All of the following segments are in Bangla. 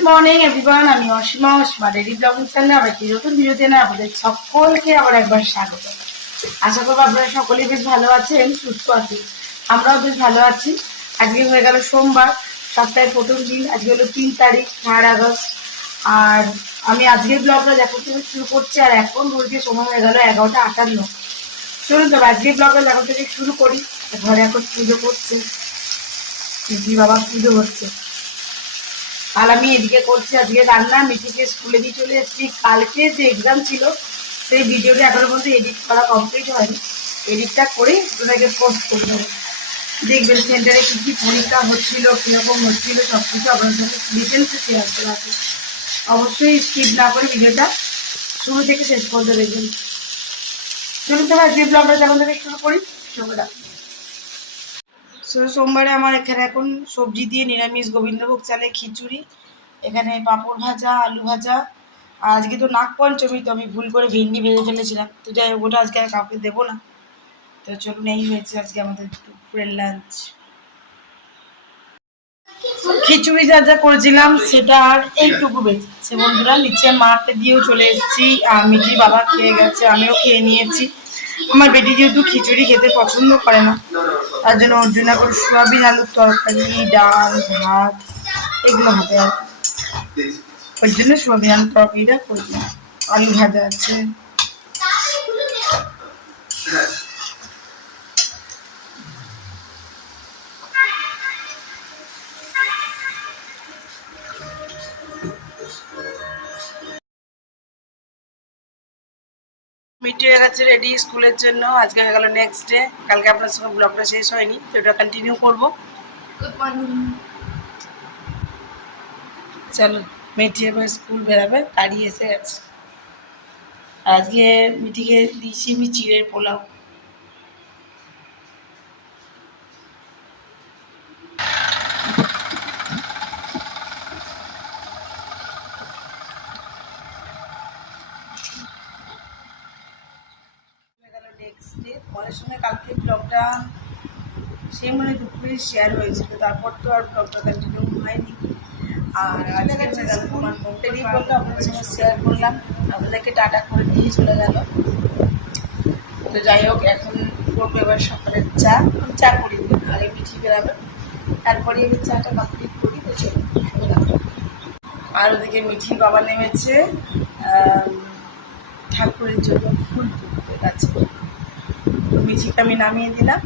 গুড মর্নিং এভরিওয়ান, আমি অসীমা ডেইলি ব্লগিং চ্যানেলে আবার একটি নতুন ভিডিওতে না আপনাদের সকলকে আবার একবার স্বাগত। আশা করবো আপনারা সকলেই বেশ ভালো আছেন, সুস্থ আছেন। আমরাও বেশ ভালো আছি। আজকে হয়ে গেল সোমবার, সপ্তাহের প্রথম দিন। আজকে হলো 3 তারিখ, 3 আগস্ট। আর আমি আজকের ব্লগটা যখন থেকে শুরু করছি, আর এখন বলতে সময় হয়ে গেল 11টা 58। চলুন তবে আজকের ব্লগটা যখন থেকে শুরু করি। ঘরে এখন পুজো করছে, বাবা পুজো হচ্ছে। আর আমি এদিকে করছি আজকে রান্না। মিঠিকে স্কুলে দিয়ে চলে এসেছি। কালকে যে এক্সাম ছিল সেই ভিডিওটা এখনো পর্যন্ত এডিট করা কমপ্লিট হয়নি। এডিটটা করে ওটাকে পোস্ট করে দেবো। দেখবেন সেন্টারে কী কী পরীক্ষা হচ্ছিল, কীরকম হচ্ছিল, সব কিছু আপনার সাথে ডিটেলসে শেয়ার করা আছে। অবশ্যই স্কিপ না করে ভিডিওটা শুরু থেকে শেষ পর্যন্ত দেখবেন। চলুন তো আজকে ব্লগটা যেমন থেকে শুরু করি। শুভরা সোমবারে আমার এখানে এখন সবজি দিয়ে নিরামিষ গোবিন্দভোগ চালে খিচুড়ি, এখানে পাঁপড় ভাজা, আলু ভাজা। আর আজকে তো নাগপঞ্চমী, তো আমি ভুল করে ভেন্ডি ভেজে ফেলেছিলাম। তো যাই হোক, ওটা আজকে আর কাউকে দেবো না। তো চলুন, এই হয়েছে আজকে আমাদের দুপুরের লাঞ্চ। খিচুড়ি যা যা করেছিলাম সেটা আর এইটুকু বেঁচেছে বন্ধুরা। নিচে মাকে দিয়েও চলে এসেছি, আর মিঠির বাবা খেয়ে গেছে, আমিও খেয়ে নিয়েছি। আমার বেটি যেহেতু খিচুড়ি খেতে পছন্দ করে না, তার জন্য ওর জন্য করে সোয়াবিন আলুর তরকারি, ডাল, ভাত এগুলো হবে। আর ওর জন্য সোয়াবিন আলুর তরকারিটা করলাম। আলু ভাজা আছে। মিটি হয়ে গেছে রেডি স্কুলের জন্য। আজকে হয়ে গেল নেক্সট ডে। কালকে আপনার সঙ্গে ব্লগটা শেষ হয়নি, তো এটা কন্টিনিউ করবো। Good morning. চলো, মিটি এবার স্কুল বেরাবে, গাড়ি এসে গেছে। আজকে মিটিকে দিয়েছি আমি চিড়ের পোলাও। নেক্সট ডে তোমাদের সঙ্গে কালকে ব্লগটা সেই মানে দুপুরে শেয়ার হয়েছিল, তারপর তো আর ব্লগটা কন্টিনিউ হয়নি। আর আজকে তোমার ডেলি ব্লগটা আপনাদের সঙ্গে শেয়ার করলাম, আপনাদেরকে টাটা করে দিয়ে চলে গেল। তো যাই হোক, এখন করবো এবার সকালের চা। আমি চা করি আগে মিঠি বেরাবে, তারপরে আমি চাটা কমপ্লিট করি। তো চলো। আর ওদিকে মিঠি বাবা নেমেছে ঠাকুরের জন্য ফুল তুলতে গাছে। তো মিঠিকে আমি নামিয়ে দিলাম।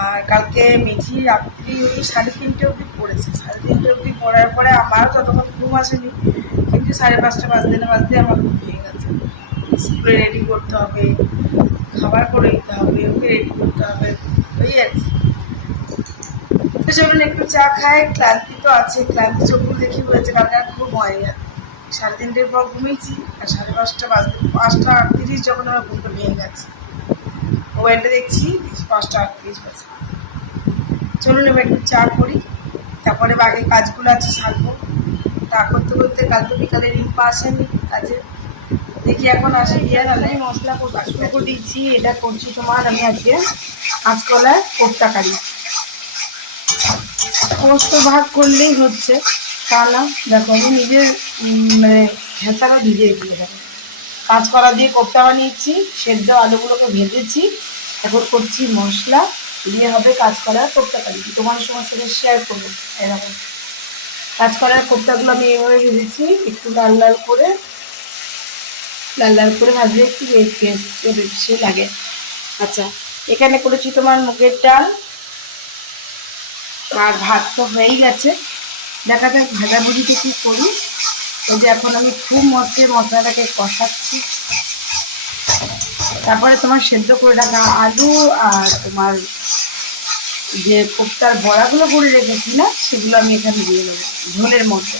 আর কালকে মিঠি রাত্রি ওই 3:30 অবধি পড়েছে। 3:30 অবধি পড়ার পরে আমারও ততক্ষণ ঘুম আসেনি, কিন্তু 5:30 বাজতে না বাজতে আমার ঘুম পেয়ে গেছে। স্কুলে রেডি করতে হবে, খাবার করে দিতে হবে, ওকে রেডি করতে হবে, ওই আর কি। তো চলুন একটু চা খাই। ক্লান্তি তো আছে, ক্লান্তি চোখগুলো দেখি হয়েছে, কারণ আর ঘুম হয়নি। 3:30 পর ঘুমিয়েছি, আর 5:30 বাজতে 5:38 যখন আমার ঘুমটা ভেঙে গেছে। মোবাইলটা দেখছি 5:38 বাজে। চলুন এবার একটু চা করি, তারপরে বাকি কাজগুলো আছে সারবো। তা করতে করতে কাল তো বিকালে রিম্পা আসেনি কাজে, দেখি এখন আসে গিয়ে রান্নায় মশলা শুরু দিচ্ছি। এটা করছি তোমার আমি আজকে কাঁচকলার কোপ্তা কারি। পোস্ত ভাগ করলেই হচ্ছে, তা না। দেখো, আমি নিজের মানে হেঁচারা ভিজিয়ে দিয়ে দেবো। কাঁচকলা দিয়ে কোপ্তা বানিয়েছি, সেদ্ধ আলুগুলোকে ভেজেছি। এখন করছি মশলা দিয়ে হবে কাঁচকলার কোপ্তা কারি। তোমার সময় সাথে শেয়ার করবো। এরকম কাঁচকলার কোপ্তাগুলো আমি এভাবে ভেজেছি, একটু লাল লাল করে। লাল লাল করে ভাজলে একটু টেস্ট বেশি লাগে। আচ্ছা, এখানে করেছি তোমার মুগের ডাল, আর ভাত তো হয়েই গেছে। দেখা যাক ভাজাভুজিতে কী করি। ওই যে এখন আমি খুব মশলাটাকে কষাচ্ছি। তারপরে তোমার সেদ্ধ করে রাখা আলু আর তোমার যে কোপ্তার বড়াগুলো করে রেখেছি না, সেগুলো আমি এখানে দিয়ে দেবো ঝোলের মধ্যে।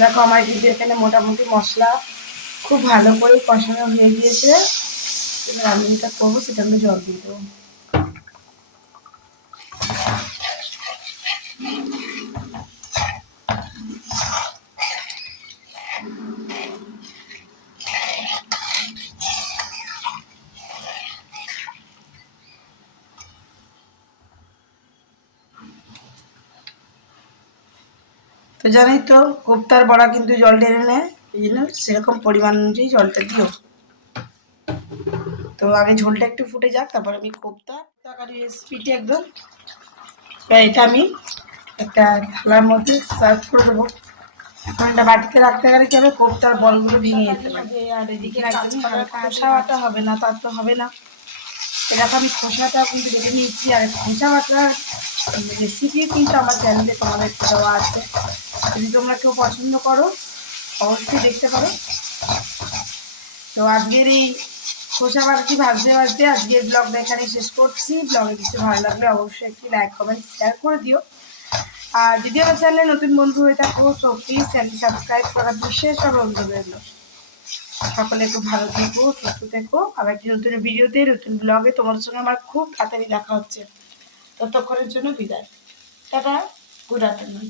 দেখো, আমার কিন্তু এখানে মোটামুটি মশলা খুব ভালো করে কষানো হয়ে গিয়েছে। এবার আমি যেটা করবো সেটা আমি জল দিয়ে দেবো। জানোই তো কোপ্তার বড়া কিন্তু জল টেনে নেয়, এই জন্য সেরকম পরিমাণ অনুযায়ী জলটা দিও। তো আগে ঝোলটা একটু ফুটে যাক, তারপর আমি কোপ্তা তরকারি রেসিপিটি একদম এটা আমি একটা থালার মধ্যে সার্ভ করে দেবো। এখন এটা বাটিতে রাখতে গেলে কি হবে, কোপ্তার বলগুলো ভেঙে যেতে পারে। আর এদিকে খোসা বাটা হবে না, তার তো হবে না। এরকম আমি খোসাটা কিন্তু রেখে নিয়েছি। আর খোসা বাটার রেসিপি কিন্তু আমার চ্যানেলে তোমাদের দেওয়া আছে, যদি তোমরা কেউ পছন্দ করো অবশ্যই দেখতে পারো। তো আজকের এই খোসা বাটাটি ভাজতে ভাজতে আজকের ব্লগটা এখানে শেষ করছি। ব্লগে কিছু ভালো লাগলে অবশ্যই একটি লাইক কমেন্ট শেয়ার করে দিও। আর যদি আমার চ্যানেলে নতুন বন্ধু হয়ে থাকো সো প্লিজ চ্যানেল সাবস্ক্রাইব করার বিশেষভাবে অনুরোধ রইল। সকলে একটু ভালো থেকো, সুস্থ থেকো। আবার একটি নতুন ভিডিওতে নতুন ব্লগে তোমাদের সঙ্গে আমার খুব তাড়াতাড়ি দেখা হচ্ছে। ততক্ষণের জন্য বিদায়, টাটা, গুড আফটারনুন।